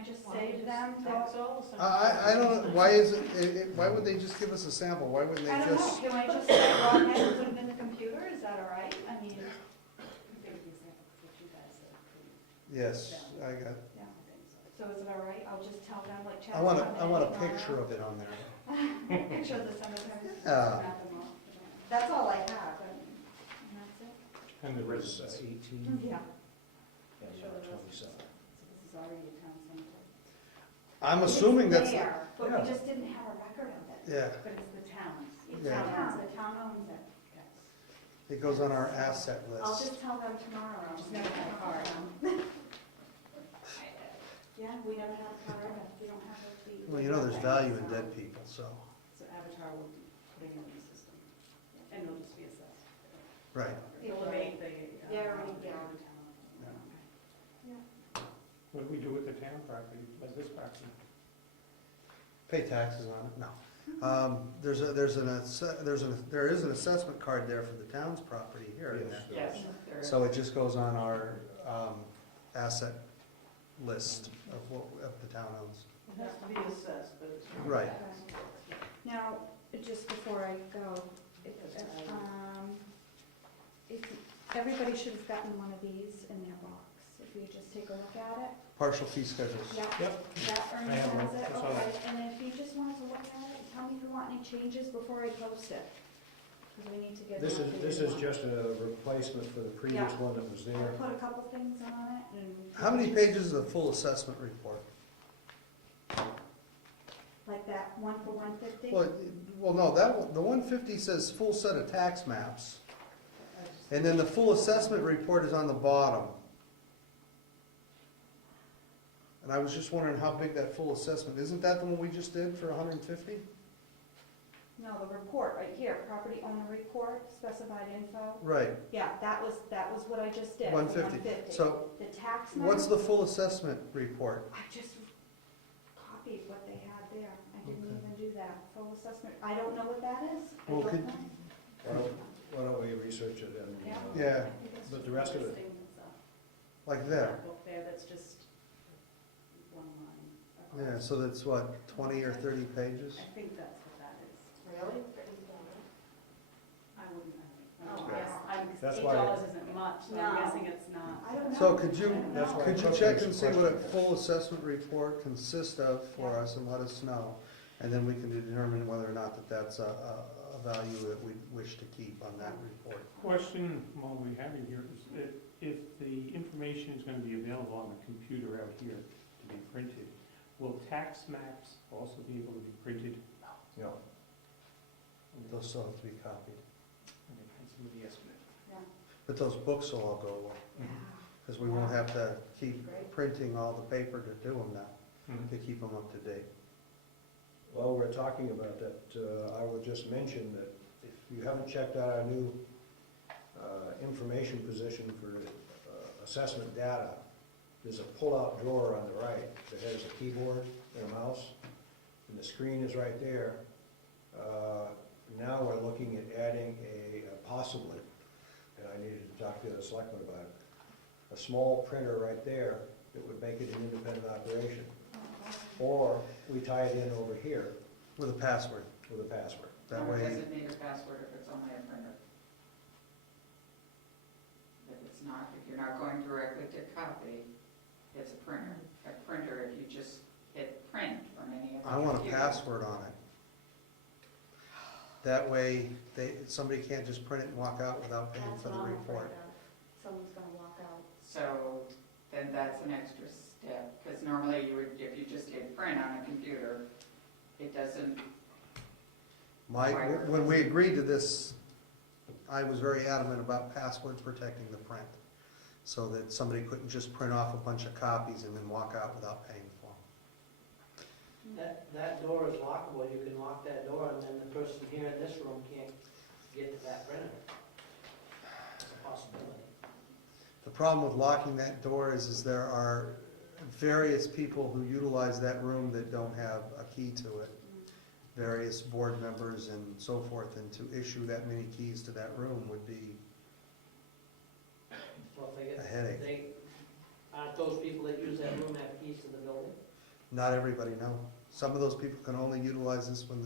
I just save them? That's all. I don't, why is why would they just give us a sample? Why wouldn't they I don't know, just? can I just say raw head and put them in the computer, is that all right? I mean, Yes, I got, yeah, so is it all right? I'll just tell them, like, Chad's I want coming a, I want a in tomorrow. picture of it on there. Picture of the cemetery. Yeah. That's all I have, and that's it. And the rest is 18. Yeah. And you are 27. So this is already a town cemetery, I'm assuming It's that's, there, but yeah. we just didn't have a record of it. yeah, but it's the town's. It's Yeah. the town owns it. Yes. it goes on our asset I'll list. just tell them tomorrow. I just never had a card. Yeah, we never had a card, we don't have a fee. Well, you know, there's value in dead people, so, So Avatar will be putting it in the system, and it'll just be assessed. right. It'll rate the. Yeah, right, yeah. town. What do we do with the town property, like this property? Pay taxes on it? No. There is an assessment card there for the town's property here, isn't there? Yes, there is. So it just goes on our asset list of what, of the town owns. It has to be assessed, but it's. Right. Now, just before I go, if everybody should have gotten one of these in their box, if you just take a look at it. Partial fee schedules. Yeah, Yep. that Ernie I have one. has it, I saw okay, that. and then if you just wanted to look at it, tell me if you want any changes before I post it, because we need to get. This an is updated one. just a replacement for the previous Yeah. one that was I there. put a couple things on it and. How many pages is a full assessment report? Like that, one for 150? Well, no, the 150 says full set of tax maps, and then the full assessment report is on the bottom. And I was just wondering how big that full assessment, isn't that the one we just did for 150? No, the report, right here, property owner report, specified info. Right, Yeah, that was what I just did, for 150. So The tax map. what's the full assessment report? I just copied what they had there. I didn't Okay. even do that. Full assessment, I don't know what that is. I Well, don't could- know. Why don't we research it and, Yeah. Yeah, I think it's But just the rest of it- listing that's, like that. book there that's just one line. Yeah, across. so that's what, 20 or 30 pages? I think that's what that is. Really? I wouldn't, Oh, I guess, That's $8 why- isn't much, so No. I'm guessing it's not. I don't know. So could you, That's why I could you took check these and see what a questions. full assessment report consists of for Yeah. us and let us know? And then we can determine whether or not that's a value that we wish to keep on that report. Question while we have you here is if the information is going to be available on the computer out here to be printed, will tax maps also be able to be printed? you know, Those still have to be copied. Okay, and somebody asked me. But those books will all go away, because we won't have to keep Great. printing all the paper to do them now, Mhm. to keep them up to date. while we're talking about that, I would just mention that if you haven't checked out our new information position for assessment data, there's a pull-out drawer on the right that has a keyboard and a mouse, and the screen is right there. Now we're looking at adding possibly, and I needed to talk to the selectmen about it, a small printer right there that would make it an independent operation. Or we tie it in over here With a password, with a password. that It way, doesn't need a password if it's only a printer. If it's not, if you're not going directly to copy, it's a printer. A printer, if you just hit print from any of the I want a computers. password on it. That way, somebody can't just print it and walk out without paying That's for the what I'm report. afraid of. Someone's gonna walk out. So then that's an extra step, because normally you would, if you just hit print on a computer, it doesn't, When we agreed to this, I was very adamant about passwords protecting the print, so that somebody couldn't just print off a bunch of copies and then walk out without paying for them. That door is lockable, you can lock that door, and then the person here in this room can't get to that printer. It's a possibility. The problem with locking that door is there are various people who utilize that room that don't have a key to it. Various board members and so forth, and to issue that many keys to that room would be Well, if they a headache. aren't those people that use that room have keys to the building? Not everybody, no. Some of those people can only utilize this when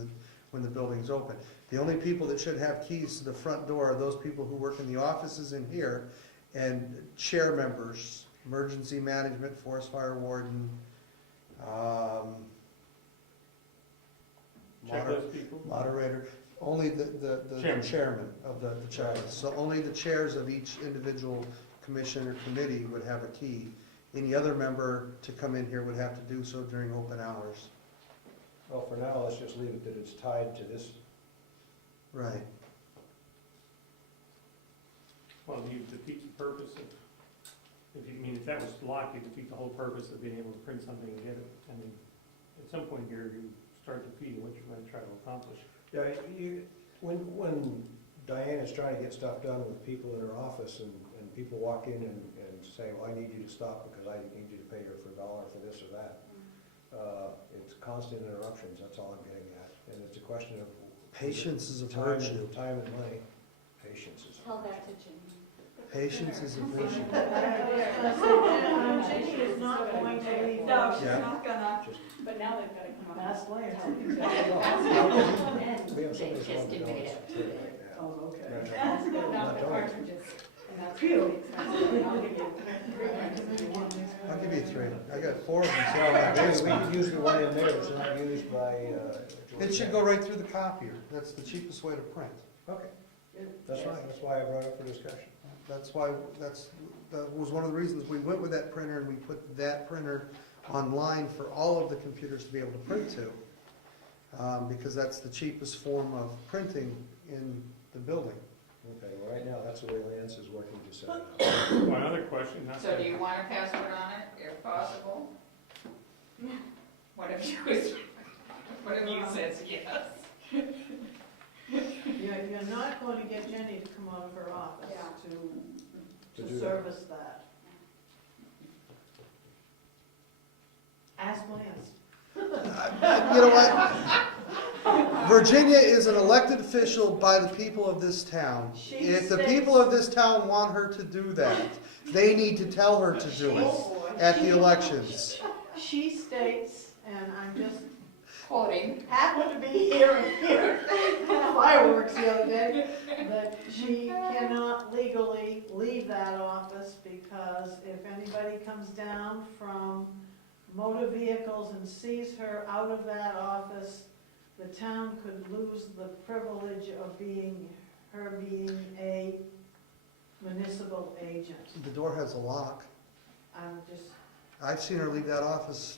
the building's open. The only people that should have keys to the front door are those people who work in the offices in here, and chair members, emergency management, forest fire warden, Check those people. moderator, only the Chairman. chairman of the chapter. So only the chairs of each individual commission or committee would have a key. Any other member to come in here would have to do so during open hours. Well, for now, let's just leave it that it's tied to this. Right. Well, you defeat the purpose of, if that was locked, you defeat the whole purpose of being able to print something and get it. I mean, at some point here, you start defeating what you're going to try to accomplish. Yeah, when Diane is trying to get stuff done with people in her office and people walk in and say, well, I need you to stop because I need you to pay her for $1 for this or that. It's constant interruptions, that's all I'm getting at. And it's a question of. Patience is a time virtue. Time and money. Patience is. Tell that to Jimmy. Patience is a virtue. Ginny is not going to leave. No, she's Yeah. not gonna, Just- but now they've gotta come up. That's Lance. We have somebody who's Just on the invade notes. it. Oh, okay. Yeah. That's good, Not now the doing it. cartridges, and that's Phew. really expensive, I'll give you I'll give you 3. I got 4 of them. So, we could use the one in there that's not used by. It should go right through the copier. That's the cheapest way to print. Okay, that's fine, that's why I brought it up for discussion. That was one of the reasons we went with that printer, and we put that printer online for all of the computers to be able to print to. Because that's the cheapest form of printing in the building. Okay, well, right now, that's the way Lance is working to set it up. One other question, not So that- do you want a password on it, if possible? What if you says yes? You're not going to get Jenny to come out of her office Yeah. To to do that. service that. Ask Lance. You know what? Virginia is an elected official by the people of this town. She If the states- people of this town want her to do that, they need to tell her to do it at the elections. She states, and I'm just Quoting. happened to be here and here, fireworks the other day, that she cannot legally leave that office because if anybody comes down from motor vehicles and sees her out of that office, the town could lose the privilege of being a municipal agent. The door has a lock. I'm just, I've seen her leave that office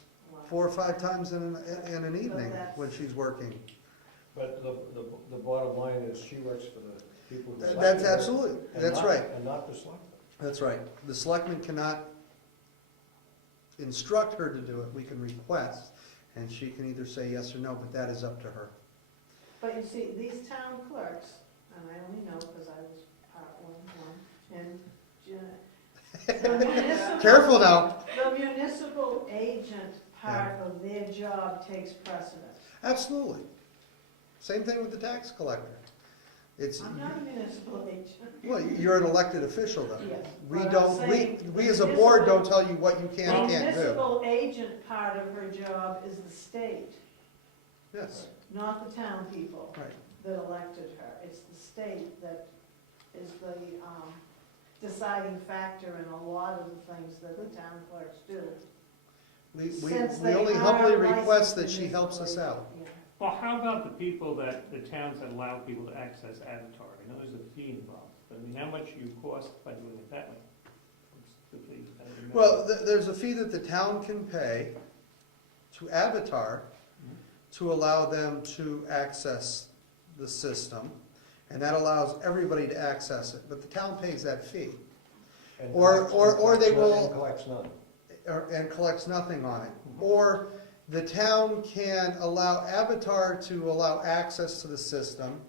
4 or 5 times in an evening when she's working. But the bottom line is, she works for the people who. That's elected her, absolutely, and that's not- right. And not the selectmen. That's right. The selectmen cannot instruct her to do it. We can request, and she can either say yes or no, but that is up to her. but you see, these town clerks, and I only know because I was part one, and the municipal. Careful now. The municipal agent part of their job takes precedence. Absolutely. Same thing with the tax collector. It's, I'm not a municipal agent. well, you're an elected official though. Yes. We but I'm don't, saying we the as a board municipal- don't tell you what you can and The can't do. municipal agent part of her job is the state, Yes, not the town people right. that elected her. It's the state that is the deciding factor in a lot of the things that the town clerks do. We Since they only are humbly licensed request that she helps municipal us out. agent, yeah. Well, how about the people the towns that allow people to access Avatar? I know there's a fee involved. I mean, how much you cost by doing it that way? What's the fee? I don't remember. Well, there's a fee that the town can pay to Avatar to allow them to access the system, and that allows everybody to access it, but the town pays that fee. And Or they collects none- will- and collects none. And collects nothing on it. Or the town can allow Avatar to allow access to the system,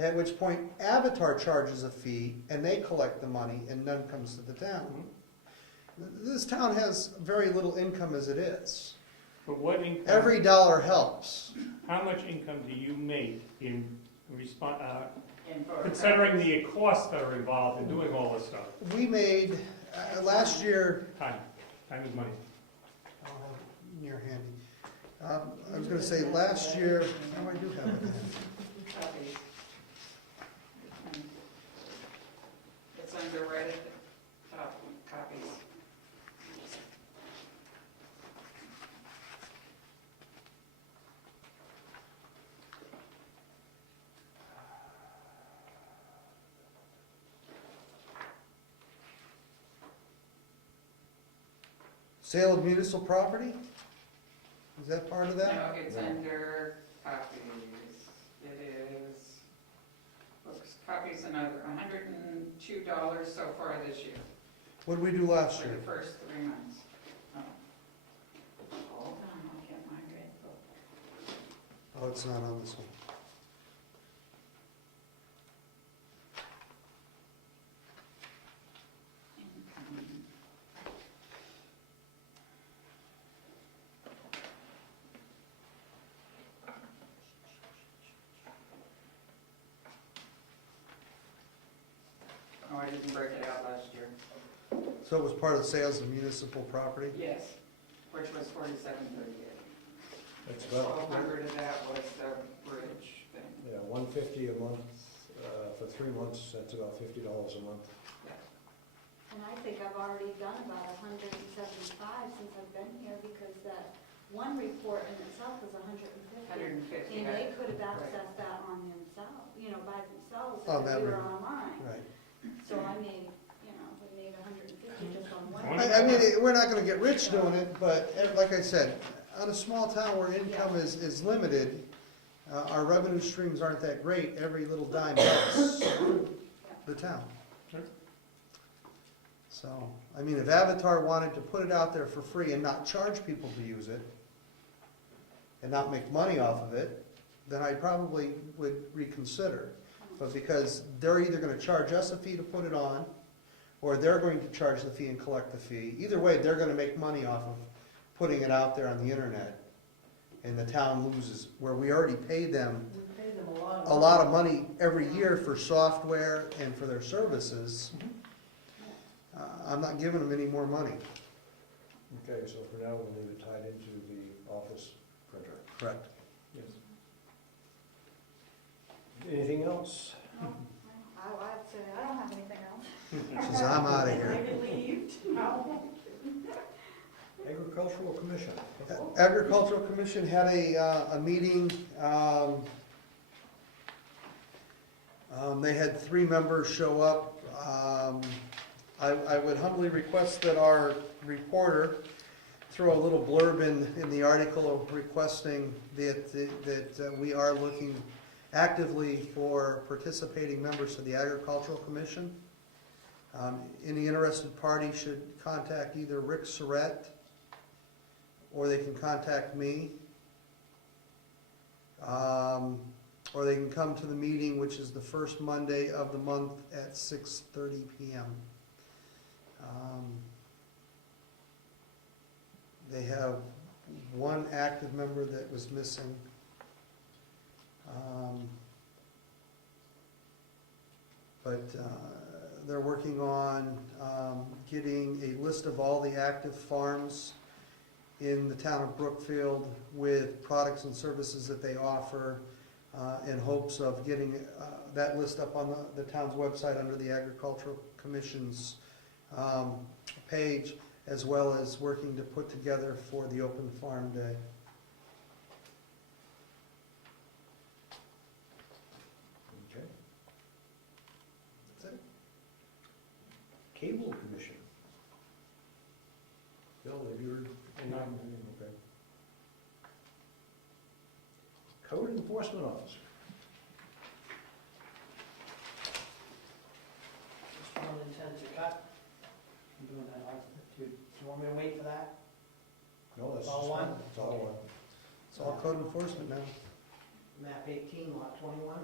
at which point Avatar charges a fee and they collect the money and none comes to the town. This town has very little income as it is. But what income? Every dollar helps. How much income do you make in And for- considering the costs that are involved in doing all this stuff? We made, last year, Time is money. I don't have it near handy. gonna say, last year, oh, I do have it. Copies. It's under right at the top, copies. Sale of municipal property? Is that part of that? No, it's under copies. It is, books, copies and other, $102 so far this year, What did we do last for year? the first 3 months. Oh. Hold on, I'll get my red book. Oh, it's not on this one. Income. Oh, I didn't break it out last year. So it was part of the sales of municipal property? Yes, which was $47.38. That's about, 1,200 of that was the bridge thing. yeah, $150 a month, for 3 months, that's about $50 a month. And I think I've already done about 175 since I've been here, because that one report in itself was 150. 150. And they could have Right. accessed that on themselves, by themselves On if that we were re- online. Right. So I made, we made 150 just on one. I mean, we're not gonna get rich doing it, but like I said, on a small town where income is limited, our revenue streams aren't that great, every little dime helps the town. Sure. So, I mean, if Avatar wanted to put it out there for free and not charge people to use it, and not make money off of it, then I probably would reconsider. But because they're either gonna charge us a fee to put it on, or they're going to charge the fee and collect the fee, either way, they're gonna make money off of putting it out there on the internet. And the town loses, where we already pay them We pay them a lot of a lot of money every year for software and for their services. I'm not giving them any more money. Okay, so for now, we'll leave it tied into the office printer. Correct. Yes. Anything else? No, I'd say I don't have anything else. Says I'm out of here. They relieved. Agricultural Commission. Agricultural Commission had a meeting. They had 3 members show up. I would humbly request that our reporter throw a little blurb in the article requesting that we are looking actively for participating members of the Agricultural Commission. Any interested party should contact either Rick Surratt, or they can contact me. Or they can come to the meeting, which is the first Monday of the month at 6:30 p.m. They have 1 active member that was missing. But they're working on getting a list of all the active farms in the town of Brookfield with products and services that they offer, in hopes of getting that list up on the town's website under the Agricultural Commission's page, as well as working to put together for the Open Farm Day. Okay. That's it. Cable Commission. Bill, have you heard? No. Okay. Code Enforcement Officer. Just one intent to cut. I'm doing that, do you want me to wait for that? No, that's All just one? It's all one. It's all code enforcement now. Map 18, lot 21.